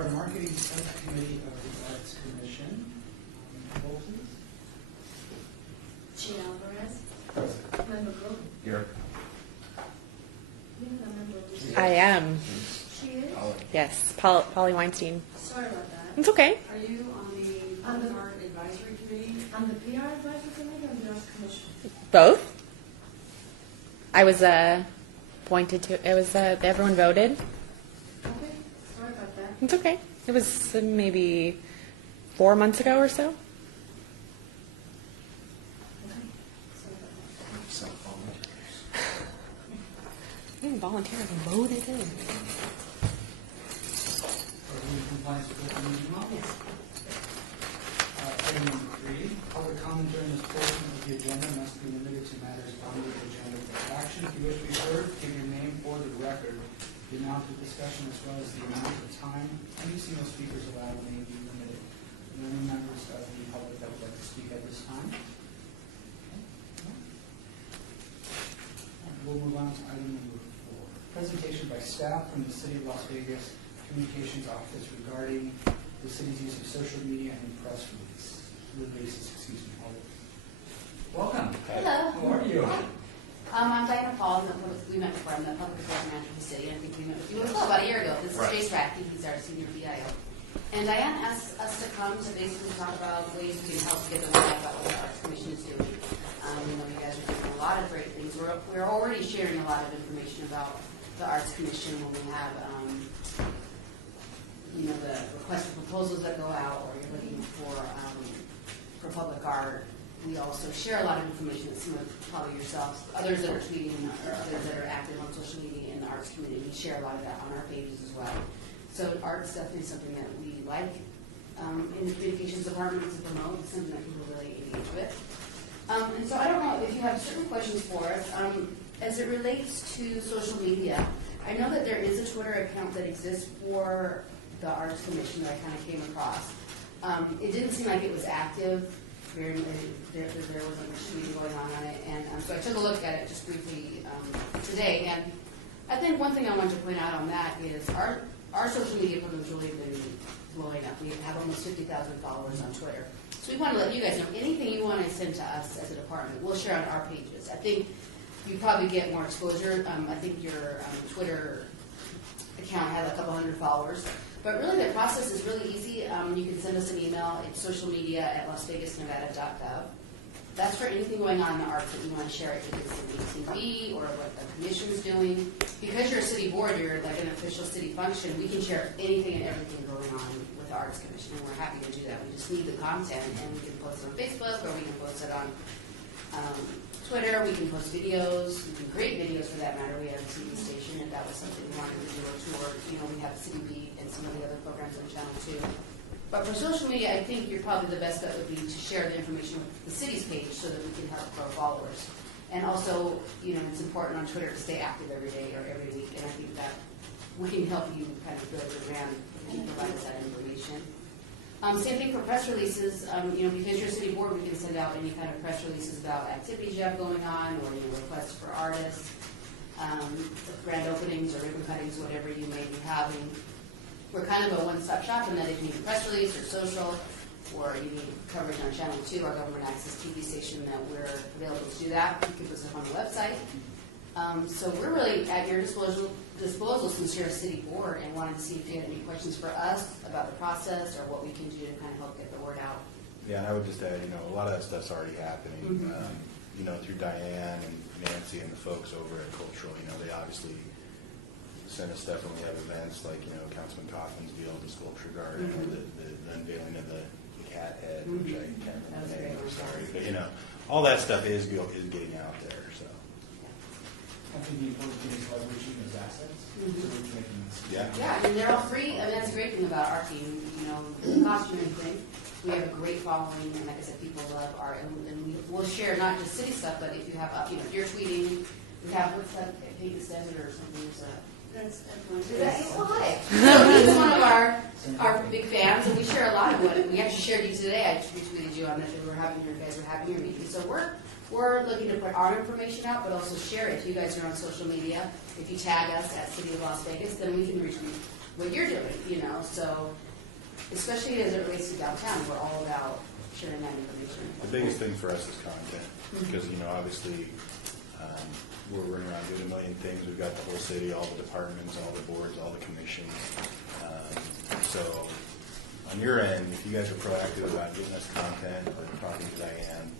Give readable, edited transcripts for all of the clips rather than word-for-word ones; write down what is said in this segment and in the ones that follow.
our marketing subcommittee of the Arts Commission. Roll, please. Chia Alvarez. Present. Member Grove. Here. You have a member of this. I am. She is? Yes, Polly Weinstein. Sorry about that. It's okay. Are you on the Art Advisory Committee? I'm the PR advisor committee or the Arts Commission? Both. I was appointed to. It was everyone voted. Okay, sorry about that. It's okay. It was maybe 4 months ago or so. Okay, sorry about that. I didn't volunteer. I voted in. Are we in compliance with open meeting law? Yes. Item number 3, public comment during this portion of the agenda must be limited to matters on the agenda for action. If you wish to be heard, give your name for the record. The amount of discussion as well as the amount of time any single speakers allowed may be limited. Are there any members of the public that would like to speak at this time? Okay. No? We'll move on to item number 4. Presentation by staff from the City of Las Vegas Communications Office regarding the city's use of social media and press releases. Excuse me. Welcome. Hello. How are you? I'm Diana Paul. We met before. I'm the public affairs manager of the city. I think we met with you about a year ago. This is Chase Racky. He's our senior BIO. And Diane asked us to come to basically talk about ways we can help get the word out about what the Arts Commission is doing. We know you guys are doing a lot of great things. We're already sharing a lot of information about the Arts Commission when we have, the request for proposals that go out, or you're looking for public art. We also share a lot of information that some of probably yourselves, others that are tweeting, or others that are active on social media in the arts community, we share a lot of that on our pages as well. So art is definitely something that we like in the communications department to promote. It's something that people really engage with. And so I don't know if you have certain questions for us. As it relates to social media, I know that there is a Twitter account that exists for the Arts Commission that I kind of came across. It didn't seem like it was active. There wasn't much tweeting going on it, and so I took a look at it just briefly today. And I think one thing I wanted to point out on that is our social media program has really been blowing up. We have almost 50,000 followers on Twitter. So we want to let you guys know anything you want to send to us as a department, we'll share on our pages. I think you probably get more exposure. I think your Twitter account had a couple hundred followers. But really, the process is really easy. You can send us an email at socialmedia@lasvegasnevada.gov. That's for anything going on in the arts that you want to share it to the city TV or what the commission is doing. Because you're a city board, you're like an official city function, we can share anything and everything going on with the Arts Commission, and we're happy to do that. We just need the content, and we can post it on Facebook, or we can post it on Twitter. We can post videos. We can create videos for that matter. We have a TV station if that was something we wanted to do, or tour. We have City Beat and some of the other programs on Channel 2. But for social media, I think you're probably the best bet would be to share the information with the city's page so that we can help grow followers. And also, it's important on Twitter to stay active every day or every week, and I think that we can help you kind of build your brand if you provide us that information. Same thing for press releases. Because you're a city board, we can send out any kind of press releases about activities you have going on, or requests for artists, grand openings or ribbon cuttings, whatever you may be having. We're kind of a one-stop shop in that if you need a press release or social, or you need coverage on Channel 2, our government access TV station, that we're available to do that. You can put stuff on the website. So we're really at your disposal since you're a city board, and wanted to see if you had any questions for us about the process or what we can do to kind of help get the word out. Yeah, and I would just add, a lot of that stuff's already happening. Through Diane and Nancy and the folks over at Cultural, they obviously send us stuff when we have events like, Councilman Coffin's deal, the sculpture garden, or the unveiling of the cat head, which I can't remember the name, I'm sorry. But, all that stuff is getting out there, so. I think the important thing is leveraging those assets. So we're making this. Yeah, they're all free. That's a great thing about our team. It doesn't cost you anything. We have a great following, and like I said, people love art, and we'll share not just city stuff, but if you have, if you're tweeting, we have what's that, Peyton's Desert or something. That's hi. So he's one of our big fans, and we share a lot of what we actually shared you today. I retweeted you on that. You guys were having your meeting. So we're we're looking to put our information out, but also share it. If you guys are on social media, if you tag us at City of Las Vegas, then we can retweet what you're doing, you know, so especially as it relates to downtown, we're all about sharing that information. The biggest thing for us is content, because, you know, obviously, we're running around doing a million things. We've got the whole city, all the departments, all the boards, all the commissions. So on your end, if you guys are proactive about getting us content or talking to Diane,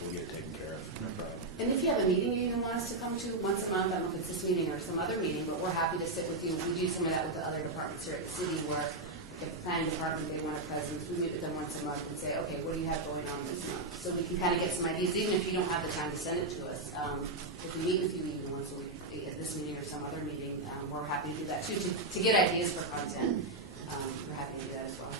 we'll get it taken care of, no problem. And if you have a meeting you even want us to come to once a month, I don't know if it's this meeting or some other meeting, but we're happy to sit with you. We do some of that with the other departments here at the city where if the planning department, they want a presence, we meet with them once a month and say, okay, what do you have going on this month? So we can kind of get some ideas, even if you don't have the time to send it to us. If we meet with you even once a week at this meeting or some other meeting, we're happy to do that too, to get ideas for content. We're happy to do that as well.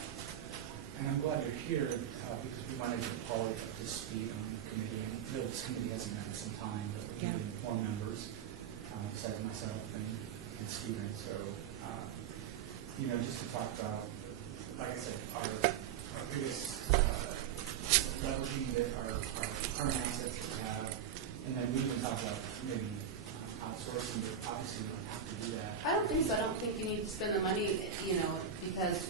And I'm glad you're here, because we wanted to get Polly up to speed on the committee. And this committee hasn't met in some time, but we're Yeah. getting more members, besides myself and Steven. So, you know, just to talk about, like I said, our biggest leveraging our current assets that we have, and then we even talk about maybe outsourcing, but obviously we don't have to do that. I don't think so. I don't think you need to spend the money, you know, because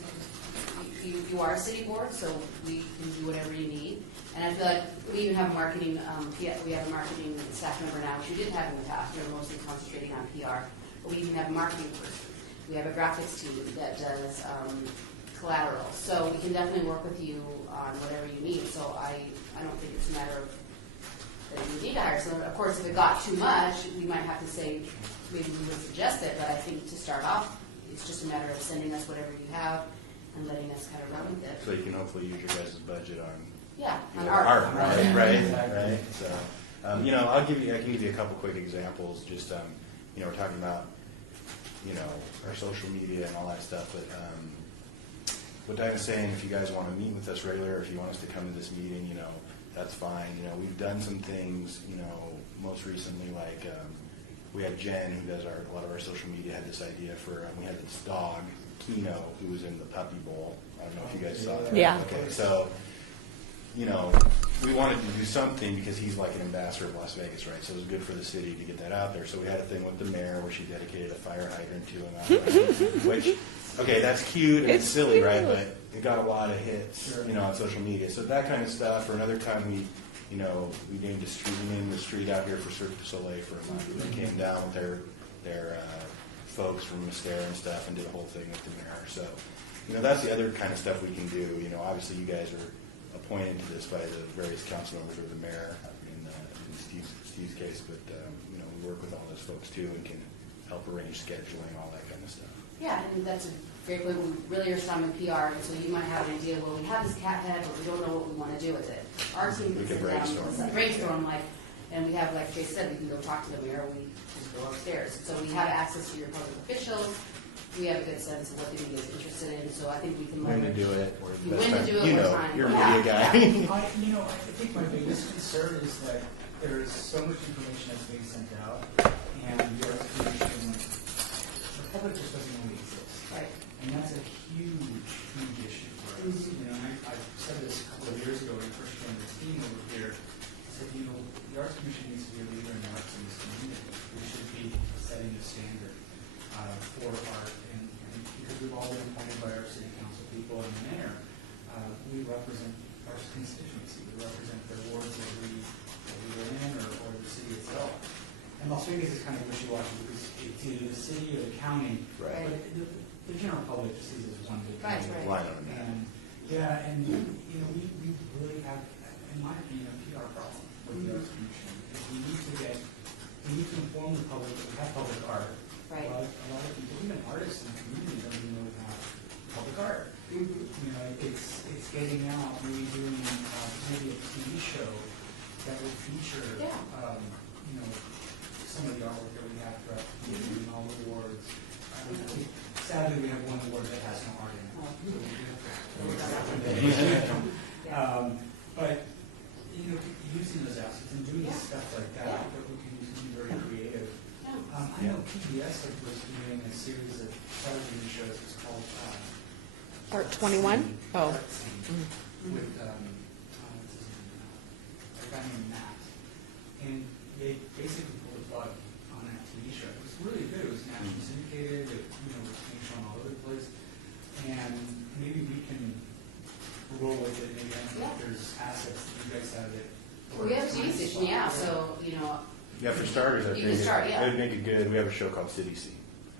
you are a city board, so we can do whatever you need. And I feel like we even have marketing, we have a marketing staff member now, which we didn't have in the past. We were mostly concentrating on PR. But we even have a marketing person. We have a graphics team that does collateral. So we can definitely work with you on whatever you need. So I don't think it's a matter of that you need to hire someone. Of course, if it got too much, we might have to say, maybe we would suggest it. But I think to start off, it's just a matter of sending us whatever you have and letting us kind of run with it. So you can hopefully use your guys' budget on Yeah, you on know, art. art, right? Exactly. Right. So, you know, I can give you a couple quick examples. Just, you know, we're talking about, you know, our social media and all that stuff. But what Diana's saying, if you guys want to meet with us regular, or if you want us to come to this meeting, you know, that's fine. You know, we've done some things. You know, most recently, like we had Jen, who does a lot of our social media, had this idea for we had this dog, Kino, who was in the Puppy Bowl. I don't know if you guys saw that. Yeah. Okay, so, you know, we wanted to do something because he's like an ambassador of Las Vegas, right? So it was good for the city to get that out there. So we had a thing with the mayor where she dedicated a fire hydrant to him, which, okay, that's cute and it's silly, cute. right? But it got a lot of hits, Sure. you know, on social media. So that kind of stuff. Or another time we, you know, we named the street out here for Cirque du Soleil for a month. They came down with their folks from Mystera and stuff and did a whole thing with the mayor. So, you know, that's the other kind of stuff we can do. You know, obviously you guys are appointed to this by the various council members or the mayor in Steve's case, but you know, we work with all those folks too and can help arrange scheduling, all that kind of stuff. Yeah, and that's a great point. We really are strong in PR, and so you might have an idea, well, we have this cat head, but we don't know what we want to do with it. Our team We can can sit down, brainstorm. brainstorm, like, and we have, like Jay said, we can go talk to the mayor, we just go upstairs. So we have access to your public officials, we have a good sense of what the media is interested in, so I think we can When to leverage. do it, or You best when to time- do it, you what know, time. you're a Yeah. media guy. I think my biggest concern is that there is so much information that's being sent out, and the arts commission, the public just doesn't know it exists. Right. And that's a huge, huge issue for us. You know, and I said this a couple of years ago when I first joined the team over here. I said, you know, the arts commission needs to be a leader in the arts in this community. We should be setting the standard for art, and because we've all been appointed by our city council people and the mayor, we represent our constituency. We represent the wards that we live in, or the city itself. And Las Vegas is kind of wishy-washy because it's either the city or the county. Right. But the general public just sees it as one big Right, community. Line on that. And, yeah, and, you know, we really have, in my opinion, a PR problem with the Arts Commission. Because we need to inform the public that we have public art. Right. A lot of people, even artists in the community, don't even know we have public art. You know, it's getting out, maybe doing maybe a TV show that would feature, Yeah. you know, some of the artwork that we have throughout the community and all the awards. Sadly, we have one award that has no art in it. So we do have to- but, you know, using those assets and doing Yeah. stuff like that, Yeah. that we can use to be very creative. Yeah. I know PBS was doing a series of television shows. It's called Art 21? Oh. Art Scene, with what's his name? A guy named Matt. and they basically pulled the plug on that TV show. It was really good. It was nationally syndicated. It, was being shown all over the place. And maybe we can roll with it. Maybe I don't know if there's assets that you guys have that. We have a TV station, yeah, so, Yeah, for starters, I You think can start, yeah. it would make it good. We have a show called City Scene.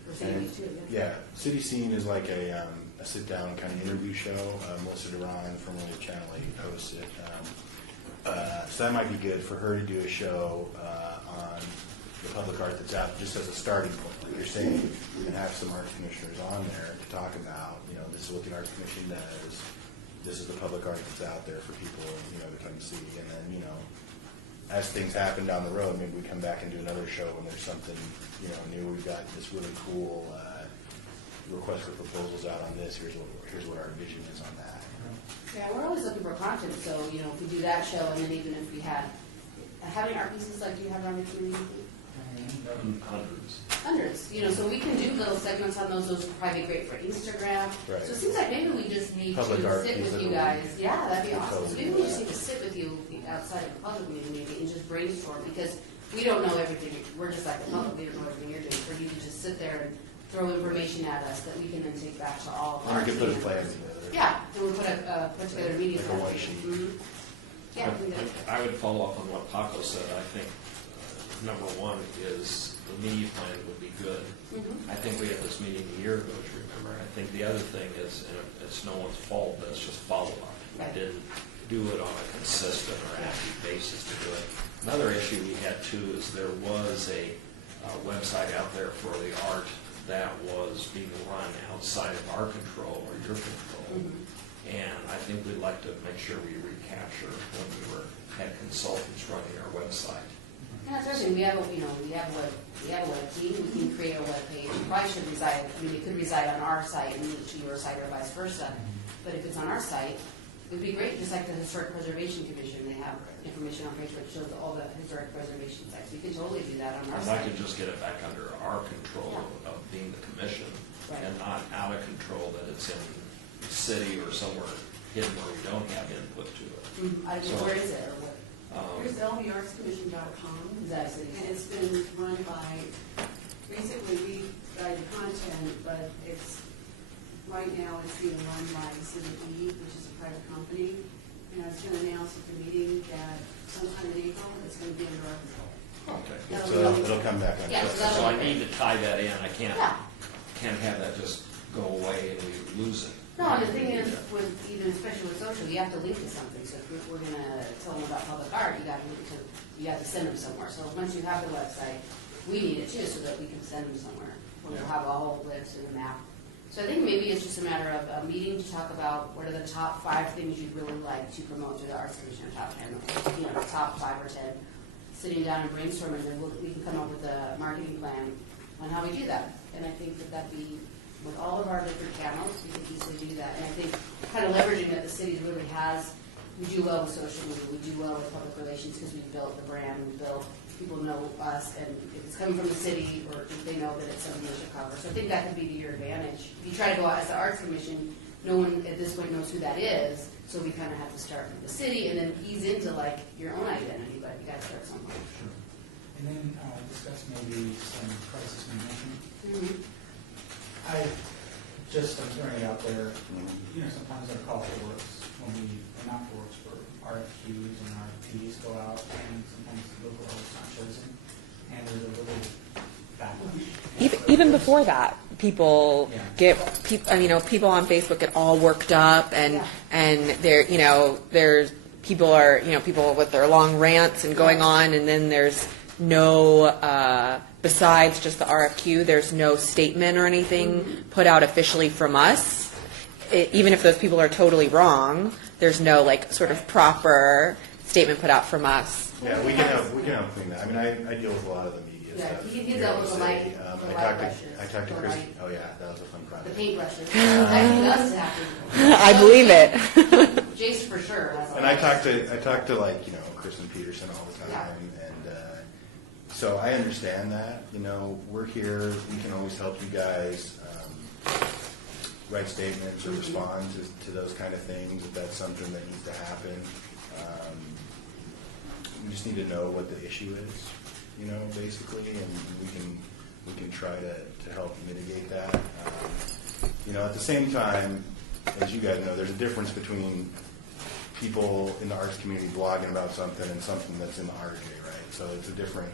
we're saying we too, Yeah, City Scene is like a sit-down kind of interview show. Melissa Duran, formerly of Channel 8, hosts it. So that might be good for her to do a show on the public art that's out, just as a starting point, like you're saying, and have some art commissioners on there to talk about, this is what the art commission does. This is the public art that's out there for people, to come see. And then, as things happen down the road, maybe we come back and do another show when there's something, new. We've got this really cool request for proposals out on this. Here's what our vision is on that. Yeah, we're always looking for content, so, if we do that show, and then even if we had, how many art pieces like do you have on your community? Hundreds. Hundreds, so we can do little segments on those are probably great for Instagram. Right. So it seems like maybe we just need Public to art sit piece with of you the guys. week. Yeah, that'd be We'll awesome. So totally maybe do we just that. need to sit with you outside of the public meeting maybe and just brainstorm, because we don't know everything. We're just like the public, we don't know everything you're doing. For you to just sit there and throw information at us that we can then take back to all of Or our we could put a team plan members. together. Yeah, and we'll put together a meeting Like a plan. one sheet. Mhm. Yeah, we can do it. I would follow up on what Paco said. I think number one is the media plan would be good. Mhm. I think we had this meeting a year ago, if you remember. I think the other thing is, and it's no one's fault, but it's just follow-up. Right. We didn't do it on a consistent or active basis to do it. Another issue we had too is there was a website out there for the art that was being run outside of our control or your control. Mhm. And I think we'd like to make sure we recapture when had consultants running our website. Yeah, especially we have we have a web team. We can create a web page. It probably should reside. It could reside on our site and move to your site or vice versa. But if it's on our site, it would be great. Just like the Historic Preservation Commission, they have information on Facebook that shows all the historic preservation sites. We could totally do that on our I'd site. like to just get it back under our control of being the commission Right. and not out of control that it's in the city or somewhere hidden where we don't have input to it. Where is it or what? Here's lbartscommission.com. Exactly. And it's been run by, basically we guide the content, but right now it's being run by Civic E, which is a private company. And I was going to announce at the meeting that sometime in April, it's going to be under our control. Okay. So it'll come back on. Yeah, so So I need to tie that in. I can't Yeah. have that just go away and we lose it. No, and the thing is, with even especially with social, you have to link to something. So if we're going to tell them about public art, you got to send them somewhere. So once you have the website, we need it too, so that we can send them somewhere. We'll have a whole list and a map. So I think maybe it's just a matter of a meeting to talk about what are the top 5 things you'd really like to promote through the Arts Commission, top 10, top 5 or 10. Sitting down and brainstorming, and we can come up with a marketing plan on how we do that. And I think that'd be, with all of our different channels, we could easily do that. And I think kind of leveraging that the city really has, we do well with social media, we do well with public relations because we've built the brand, people know us, and if it's coming from the city, or if they know that it's something they should cover. So I think that could be to your advantage. If you try to go out as the Arts Commission, no one at this point knows who that is, so we kind of have to start from the city and then ease into like your own identity, but you got to start somewhere. And then discuss maybe some crisis management. Mm-hmm. I'm throwing it out there. Sometimes our call for works when not for works, for RFQs and RFPs go out, and sometimes the local artist not chosen, and there's a little backlash. Even before that, people people on Facebook get all worked up, and there's people with their long rants and going on, and then there's no besides just the RFQ, there's no statement or anything put out officially from us. Even if those people are totally wrong, there's no sort of proper statement put out from us. Yeah, we can help clean that. I mean, I deal with a lot of the media Yeah, stuff. he here dealt in with the the city. light brushes, I talked to the Chris. light- Oh yeah, that was a fun The project. paintbrushes. I think us to have I believe it. Jace for sure has a And lot. I talked to Kristen Peterson all the time, and so I understand that. We're here. We can always help you guys write statements or respond to those kind of things if that's something that needs to happen. we just need to know what the issue is, you know, basically, and we can try to help mitigate that. You know, at the same time, as you guys know, there's a difference between people in the arts community blogging about something and something that's in the RJ, right? So it's a different,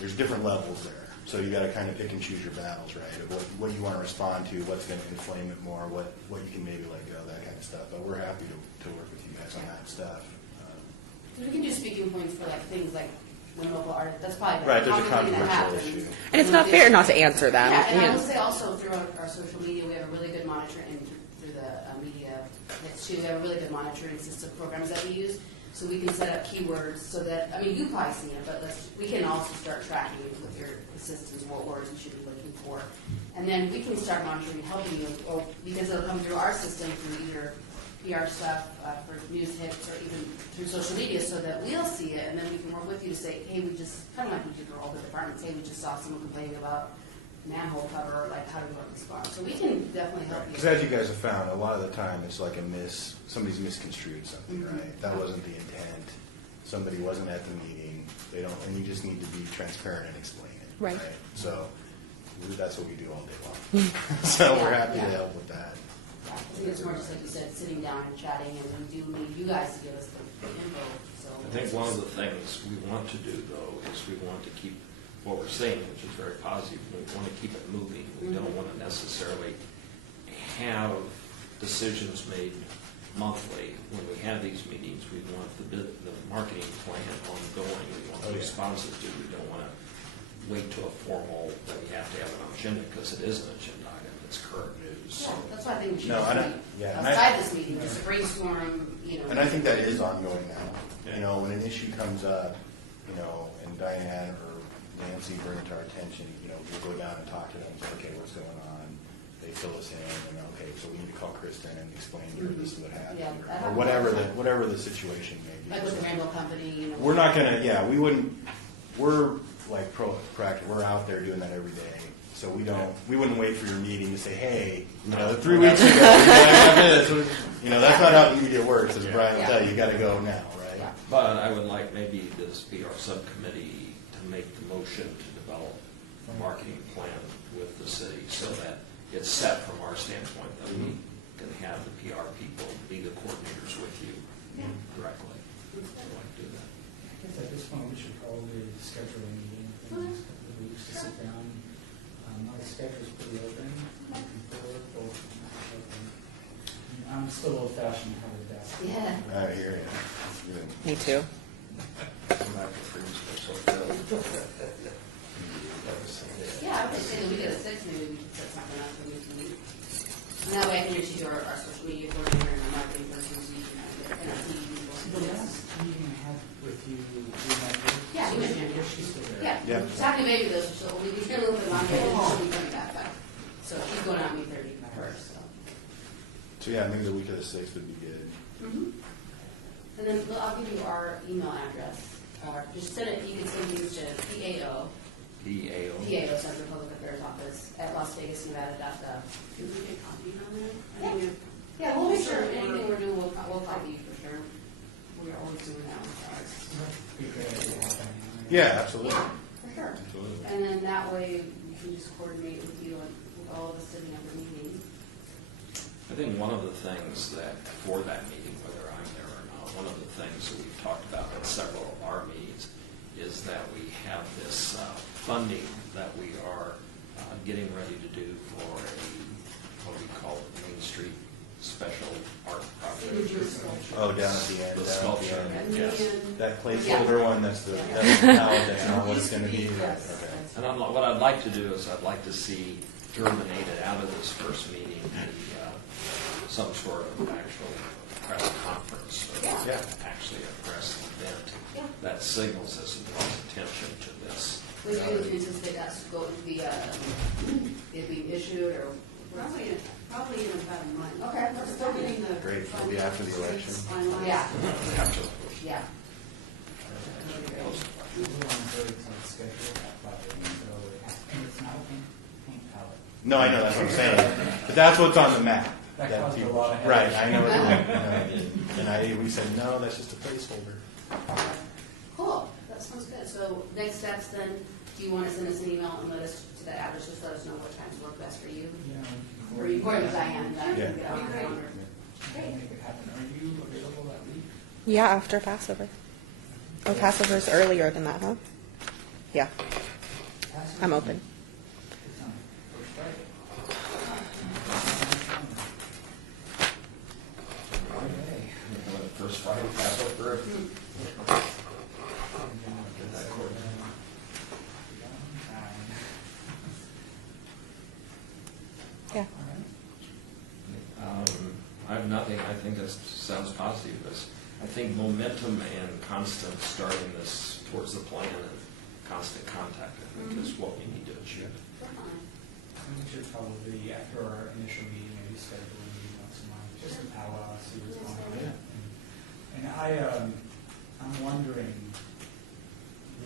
there's different levels there. So you got to kind of pick and choose your battles, right? Of what you want to respond to, what's going to inflame it more, what you can maybe let go, that kind of stuff. But we're happy to work with you guys on that stuff. We can do speaking points for like things like when local art, that's probably Right, the there's a common thing that controversial happens. issue. And it's not fair not to answer them. Yeah, and you I know. will say also through our social media, we have a really good monitoring, and through the media hits too, we have a really good monitoring system programs that we use. So we can set up keywords so that, I mean, you've probably seen it, but we can also start tracking with your assistants what words you should be looking for. And then we can start monitoring and helping you, or because it'll come through our system through either PR stuff, for news hits, or even through social media, so that we'll see it, and then we can work with you to say, hey, we just, kind of like we do for all the departments, hey, we just saw someone complaining about manhole cover, like how do we respond? So we can definitely help you. Because as you guys have found, a lot of the time it's like somebody's misconstrued something, Mhm. right? That wasn't the intent. Somebody wasn't at the meeting. They don't, and you just need to be transparent and explain it. Right. So that's what we do all day long. So we're happy to Yeah. help with that. I think it's more just like you said, sitting down and chatting, and we do need you guys to give us the info, so. I think one of the things we want to do, though, is we want to keep what we're saying, which is very positive. We want to keep it moving. We don't want to necessarily have decisions made monthly. When we have these meetings, we want the marketing plan ongoing. We want Oh, yeah. responses to. We don't want to wait to a formal that we have to have an agenda, because it is an agenda item. It's current news. Yeah, that's why I think we should No, just and I- meet yeah, and I- outside this meeting, just brainstorm, you know. And I think that is ongoing now. Yeah. You know, when an issue comes up, you know, and Diane or Nancy bring it to our attention, you know, we'll go down and talk to them and say, okay, what's going on? They fill us in, and okay, so we need to call Kristen and explain to her this is what happened, Yeah, that or happens. whatever the situation may be. Like with the Rainbow Company, you know. We're not gonna, yeah, we wouldn't, we're like proactive, we're out there doing that every day. So we wouldn't wait for your meeting to say, hey, you know, 3 weeks ago, you gotta have this. You know, that's not how the media works, as Brian will tell you, you gotta go now, right? Yeah. But I would like maybe this be our subcommittee to make the motion to develop a marketing plan with the city so that it's set from our standpoint that we can have the PR people be the coordinators with you directly. I'd like to do that. I guess at this point, we should probably schedule a meeting in the next couple of weeks to sit down. My schedule's pretty open. I'm still old fashioned kind of desk. Yeah. I hear you. Me too. Come back to freeze, so Yeah, I would say the week of the sixth, maybe we could set something up for me to meet. And that way I can introduce you to our social media coordinator and our marketing person, so you can kind of get an idea. The last meeting I had with you, we met with. Yeah, you mentioned it, yeah. She's still there. Yeah, Yeah. she's having a baby though, so we'll be here a little bit longer, and she'll be coming back. So she's going out May 30 first, so. So yeah, maybe the week of the 6th would be good. And then I'll give you our email address, or just send it, you can send these to PAO, Central Public Affairs Office, at LasVegasNevada.gov. Can we get copies on that? Yeah. I mean, Yeah, we'll make sure, anything we're doing, we'll copy you for sure. We're always doing that with ours. Be great to have that. Yeah, absolutely. Yeah, for sure. Absolutely. And then that way, we can just coordinate with you and with all of us sitting at the meeting. I think one of the things that, for that meeting, whether I'm there or not, one of the things that we've talked about at several of our meetings is that we have this funding that we are getting ready to do for a, what we call it, Main Street Special Art Project. Oh, down at the end. The down at the sculpture, end. And yes. then- That placeholder one, that's the palette, that's not what it's gonna be. Yes. Okay. And what I'd like to do is I'd like to see germinated out of this first meeting some sort of actual press conference, or Yeah. actually a press event Yeah. that signals us and draws attention to this. Would you anticipate that's going to be, it being issued, or? Probably in about a month. Okay, We're that's still fine. getting the. Great, it'll be after the election. finalized. Yeah, Absolutely. yeah. We're on very tight schedule, but so, and it's not a paint palette. No, I know, that's what I'm saying. But that's what's on the map. That That caused a people- lot of Right, headaches. I know it did. I know it did. And we said, no, that's just a placeholder. So next steps then, do you want to send us an email and let us, to that address, just let us know what times work best for you? Yeah. Or you, or Diane, that Yeah. can get on our calendar. Make it happen. Are you available that week? Yeah, after Passover. Oh, Passover's earlier than that, huh? Yeah, I'm open. It's on First Friday. Okay. First Friday, Passover. Yeah. I have nothing, I think that sounds positive. I think momentum and constant starting this towards the plan and constant contact, I think, is what we need to achieve. We should probably, after our initial meeting, maybe schedule a meeting once a month, just to powwow, see what's going on. And I'm wondering,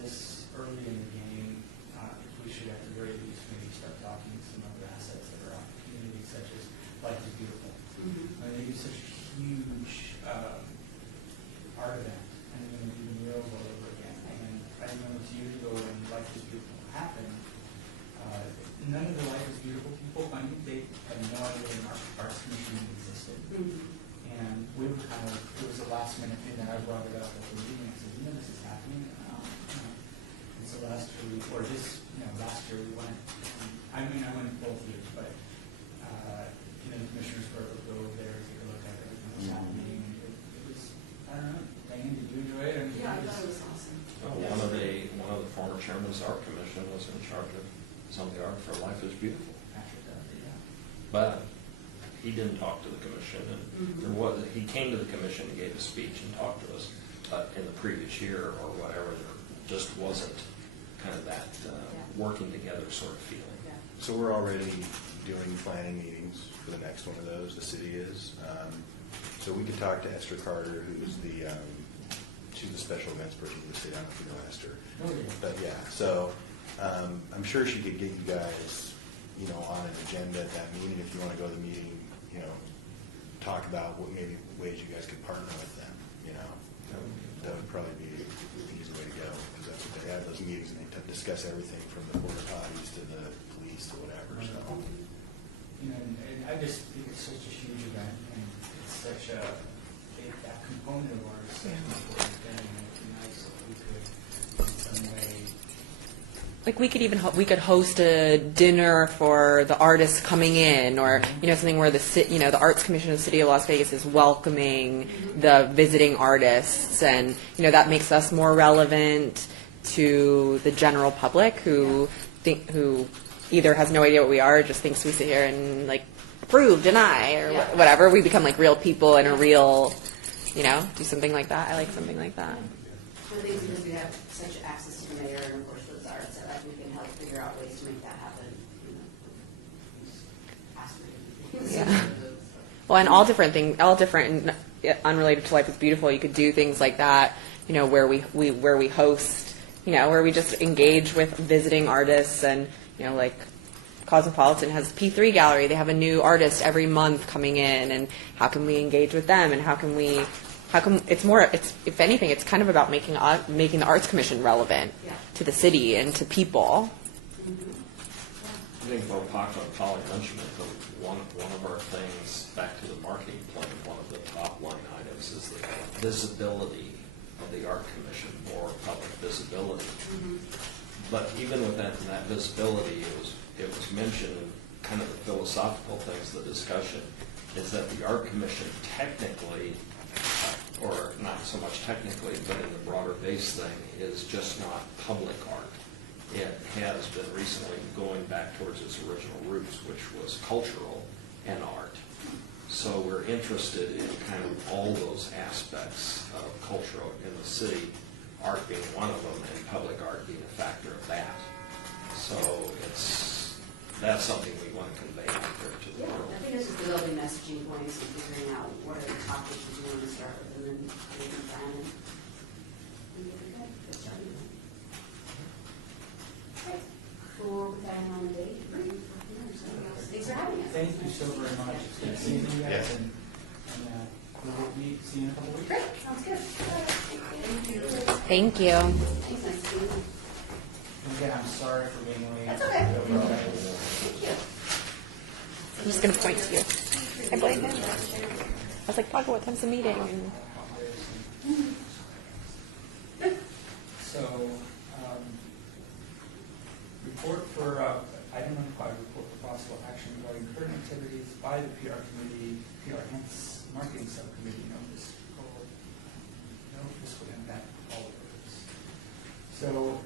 this early in the game, if we should at the very least maybe start talking to some other assets that are out in the community, such as Life is Beautiful. I mean, it's such a huge art event, and they're going to do the murals all over again. And I remember 2 years ago when Life is Beautiful happened, none of the Life is Beautiful people, I mean, they had no idea an arts commission existed. And we were kind of, it was a last minute thing that I brought it up at the meeting, I said, you know, this is happening. And so last year, last year we went, I went both years, but, the commissioners were able to go over there, take a look at everything that was happening. And it was, I don't know, Diane, did you enjoy it? I mean, Yeah, I thought it was awesome. One of the former chairmen of the art commission was in charge of some of the art for Life is Beautiful. Patrick, yeah. But he didn't talk to the commission, and he came to the commission and gave a speech and talked to us, but in the previous year or whatever, there just wasn't kind of that working together sort of feeling. So we're already doing planning meetings for the next one of those, the city is. So we could talk to Esther Carter, who's she's the special events person for the city. I don't know if you know Esther. Oh, yeah. But yeah, so I'm sure she could get you guys, on an agenda at that meeting if you want to go to the meeting, talk about what maybe ways you guys could partner with them, That would probably be an easy way to go, because that's what they have, those meetings, and they discuss everything from the porta potties to the police to whatever, so. And I just think it's such a huge event, and it's such that component of ours is such an important thing, and it'd be nice if we could, in some way, Like we could even we could host a dinner for the artists coming in, or something where the Arts Commission of the City of Las Vegas is welcoming the visiting artists, and that makes us more relevant to the general public who either has no idea what we are, or just thinks we sit here and approve, deny, or whatever. We become like real people and a real, do something like that. I like something like that. I think because we have such access to the mayor and of course with the arts, that we can help figure out ways to make that happen. Yeah. Well, and all different, unrelated to Life is Beautiful. You could do things like that, where we host, where we just engage with visiting artists, and like Cosmopolitan has P3 Gallery. They have a new artist every month coming in, and how can we engage with them, and how come if anything, it's kind of about making the Arts Commission relevant to the city and to people. I think both Paco and Polly mentioned it, but one of our things, back to the marketing plan, one of the top line items is the visibility of the Art Commission, more public visibility. But even with that visibility, it was mentioned, kind of the philosophical things, the discussion, is that the Art Commission technically, or not so much technically, but in the broader base thing, is just not public art. It has been recently going back towards its original roots, which was cultural and art. So we're interested in kind of all those aspects of cultural in the city, art being one of them, and public art being a factor of that. So that's something we want to convey out there to the world. I think it's just developing messaging points and figuring out what are the topics you want to start with, and then we can plan it. Get started. Okay. For that on the date, thanks for having us. thank you so very much. It's good seeing you guys, Yeah. and we'll meet, see you in a couple weeks. Great, sounds good. Thank you. Thank you. Thanks, nice to meet you. And again, I'm sorry for being late. That's okay. Overall. Thank you. I'm just going to point to you. I blame him. I was like, Paco, what time's the meeting? And So, report for, item number 5, report for possible action regarding current activities by the PR committee, PR hence marketing subcommittee, no fiscal impact followers. So,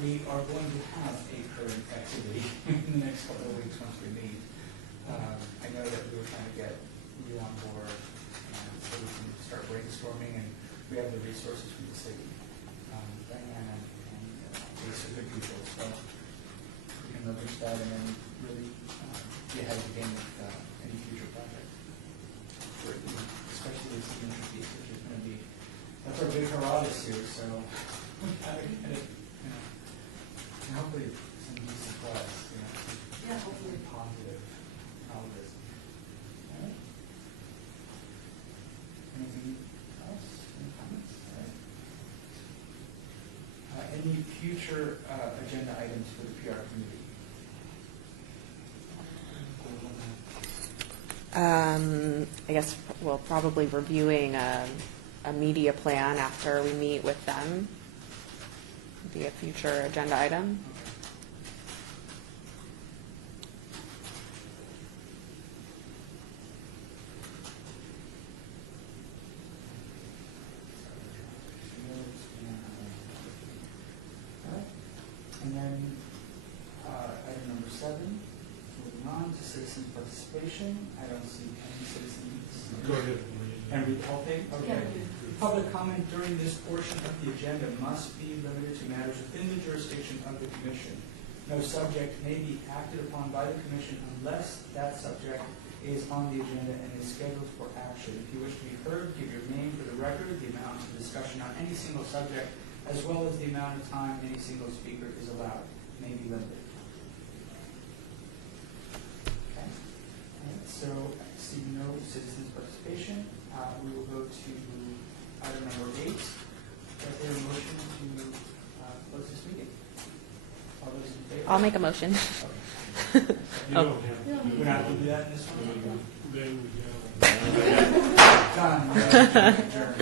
we are going to have a current activity in the next couple of weeks once we meet. I know that we were trying to get you on board, so we can start brainstorming, and we have the resources from the city. Diana and these are good people, so we can leverage that and then really be ahead of the game with any future project. Especially this signature piece, which is going to be, that's our big hurrah this year, so we gotta get it, and hopefully some decent plus, Yeah, hopefully. positive out of this. All right. Anything else? Any comments? All right. Any future agenda items for the PR committee? I guess we'll probably reviewing a media plan after we meet with them. Be a future agenda item. And then, item number 7, moving on to citizen participation. I don't see any citizens. Go ahead. And read the whole thing? Okay. Public comment during this portion of the agenda must be limited to matters within the jurisdiction of the commission. No subject may be acted upon by the commission unless that subject is on the agenda and is scheduled for action. If you wish to be heard, give your name for the record, the amount of discussion on any single subject, as well as the amount of time any single speaker is allowed, may be limited. Okay. All right. So I see no citizens participation. We will go to item number 8. Is there a motion to close this meeting? All those in favor? I'll make a motion. Okay. You don't have. We're not going to do that in this one? Then we go. Done. Adjourned.